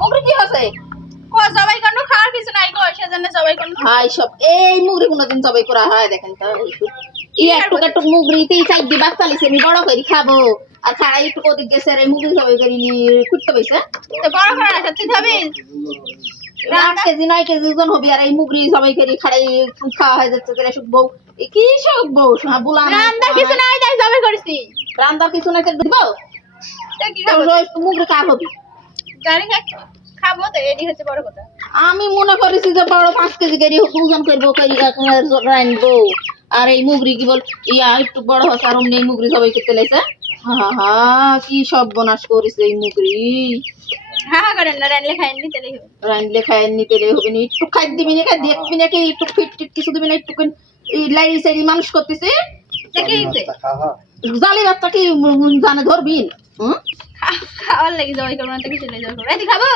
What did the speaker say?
মুগরি কি হচ্ছে সবাই কেন খাওয়ার কিছু নাই গো সেজন্য সবাই কেন হাই সব এই মুগরি কোনদিন সবাই করা হয় দেখেন তো একটু একটু মুগরিতেই চাই দিবা চালিছে আমি বড় করে খাবো আর খাড়াই একটু ওদিক গেছে রে মুগরি সবাই করি খুঁজতে পাইছে তো বড় করে না সত্যি খাবি 8 কেজি 9 কেজি ওজন হবে আর এই মুগরি সবাই করি খাড়াই খাওয়া হয়ে যাচ্ছে করে শুকবো কি শুকবো বুলা রান্না কিছু নাই তাই সবাই করেছি রান্না কিছু না করে দিব তো কি খাবো মুগরি কার হবে জানি না খাবো তো এডি হচ্ছে বড় কথা আমি মনে করেছি যে বড় 5 কেজি করে ওজন করবো করি রানবো আর এই মুগরি কি বল ইয়া একটু বড় হচ্ছে আর অমনি মুগরি সবাই খেতে লাইছে হা হা কি সব বনাশ করেছে এই মুগরি হ্যাঁ করেন না রান্না খাই নি তেলে হবে রানলে খাই নিতে হবে না একটু খাই দিবি না দেখবি নাকি একটু ফিট টিট কিছু দিবি না একটু এই লাইরি সাইরি মানুষ করতেছে দেখেইছে জালি বাচ্চা কি জানে ধরবি খাওয়ার লাগি যাওয়াই করবো না তো কিছু লাই যাবো খাবো